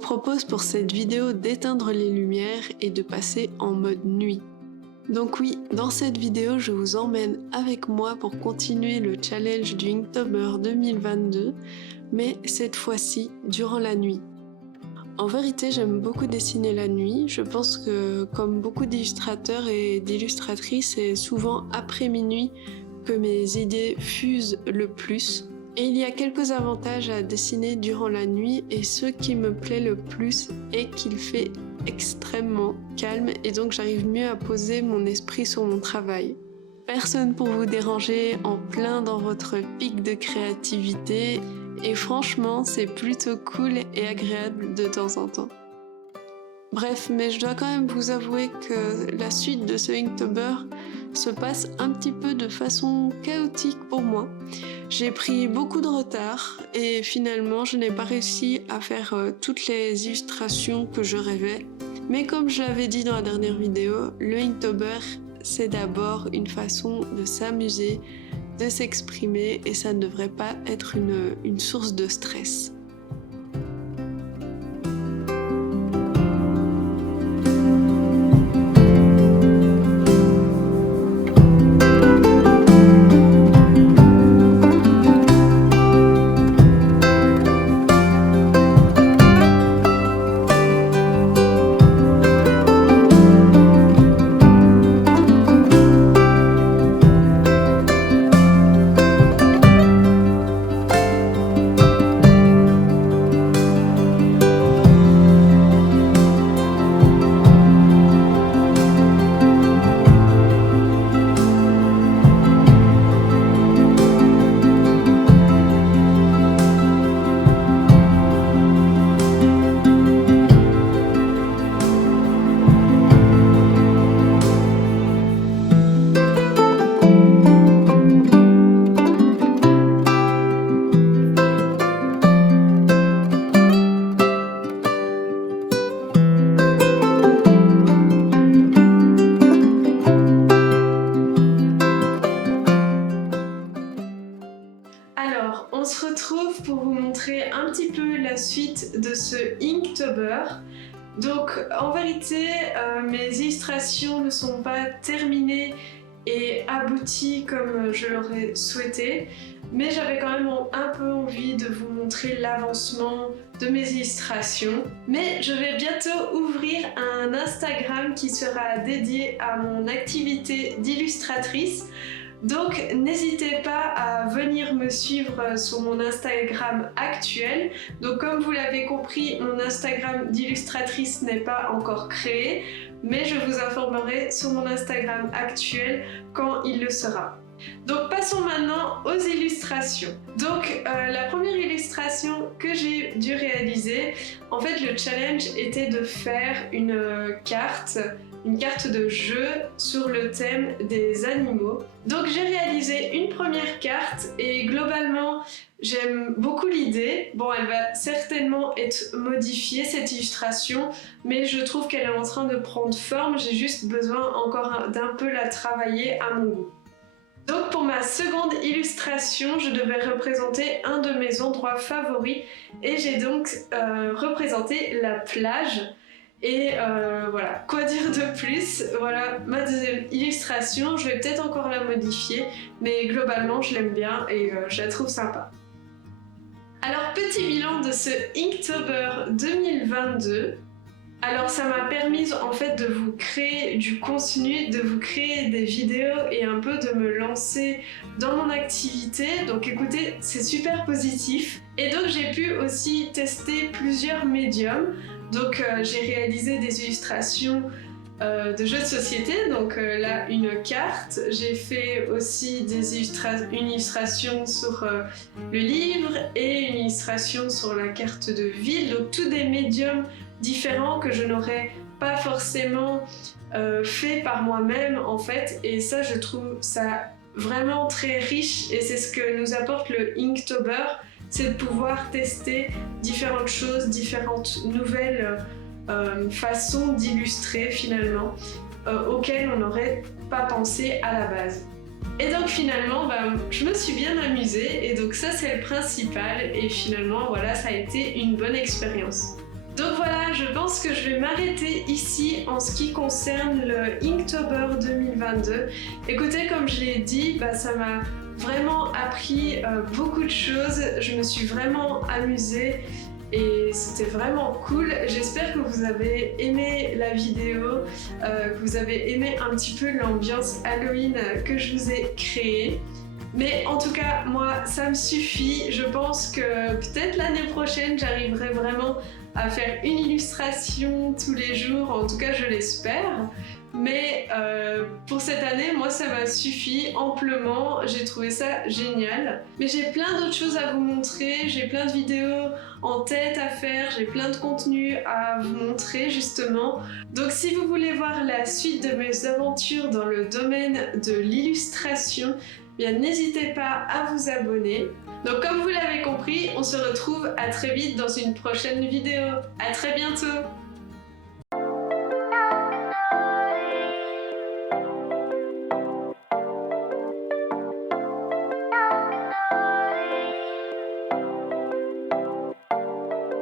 propose pour cette vidéo d'éteindre les lumières et de passer en mode nuit. Donc oui, dans cette vidéo, je vous emmène avec moi pour continuer le challenge du Inktober 2022, mais cette fois-ci durant la nuit. En vérité, j'aime beaucoup dessiner la nuit. Je pense que comme beaucoup d'illustrateurs et d'illustratrices, c'est souvent après minuit que mes idées fusent le plus. Et il y a quelques avantages à dessiner durant la nuit, et ce qui me plaît le plus est qu'il fait extrêmement calme et donc j'arrive mieux à poser mon esprit sur mon travail. Personne pour vous déranger en plein dans votre pic de créativité et franchement c'est plutôt cool et agréable de temps en temps. Bref, mais je dois quand même vous avouer que la suite de ce Inktober se passe un petit peu de façon chaotique pour moi. J'ai pris beaucoup de retard et finalement je n'ai pas réussi à faire toutes les illustrations que je rêvais. Mais comme je l'avais dit dans la dernière vidéo, le Inktober c'est d'abord une façon de s'amuser, de s'exprimer et ça ne devrait pas être une source de stress. Alors, on se retrouve pour vous montrer un petit peu la suite de ce Inktober. Donc, en vérité, mes illustrations ne sont pas terminées et abouties comme je l'aurais souhaité, mais j'avais quand même un peu envie de vous montrer l'avancement de mes illustrations. Mais je vais bientôt ouvrir un Instagram qui sera dédié à mon activité d'illustratrice. Donc n'hésitez pas à venir me suivre sur mon Instagram actuel. Donc comme vous l'avez compris, mon Instagram d'illustratrice n'est pas encore créé, mais je vous informerai sur mon Instagram actuel quand il le sera. Donc passons maintenant aux illustrations. Donc la première illustration que j'ai dû réaliser, en fait le challenge était de faire une carte de jeu sur le thème des animaux. Donc j'ai réalisé une première carte et globalement j'aime beaucoup l'idée. Bon, elle va certainement être modifiée cette illustration, mais je trouve qu'elle est en train de prendre forme. J'ai juste besoin encore d'un peu la travailler à mon goût. Donc pour ma seconde illustration, je devais représenter un de mes endroits favoris et j'ai donc représenté la plage. Et voilà, quoi dire de plus? Voilà ma deuxième illustration, je vais peut-être encore la modifier, mais globalement je l'aime bien et je la trouve sympa. Alors petit bilan de ce Inktober 2022. Alors ça m'a permis en fait de vous créer du contenu, de vous créer des vidéos et un peu de me lancer dans mon activité. Donc écoutez, c'est super positif. Et donc j'ai pu aussi tester plusieurs médiums. Donc j'ai réalisé des illustrations de jeux de société, donc là une carte. J'ai fait aussi une illustration sur le livre et une illustration sur la carte de ville. Donc tous des médiums différents que je n'aurais pas forcément fait par moi-même en fait. Et ça je trouve ça vraiment très riche et c'est ce que nous apporte le Inktober. C'est de pouvoir tester différentes choses, différentes nouvelles façons d'illustrer finalement, auxquelles on n'aurait pas pensé à la base. Et donc finalement, je me suis bien amusée et donc ça c'est le principal et finalement voilà, ça a été une bonne expérience. Donc voilà, je pense que je vais m'arrêter ici en ce qui concerne le Inktober 2022. Écoutez, comme je l'ai dit, ça m'a vraiment appris beaucoup de choses. Je me suis vraiment amusée et c'était vraiment cool. J'espère que vous avez aimé la vidéo, que vous avez aimé un petit peu l'ambiance Halloween que je vous ai créée. Mais en tout cas, moi, ça me suffit. Je pense que peut-être l'année prochaine, j'arriverai vraiment à faire une illustration tous les jours. En tout cas, je l'espère. Mais pour cette année, moi, ça m'a suffi amplement. J'ai trouvé ça génial. Mais j'ai plein d'autres choses à vous montrer. J'ai plein de vidéos en tête à faire. J'ai plein de contenu à vous montrer, justement. Donc, si vous voulez voir la suite de mes aventures dans le domaine de l'illustration, bien n'hésitez pas à vous abonner. Donc comme vous l'avez compris, on se retrouve à très vite dans une prochaine vidéo. À très bientôt!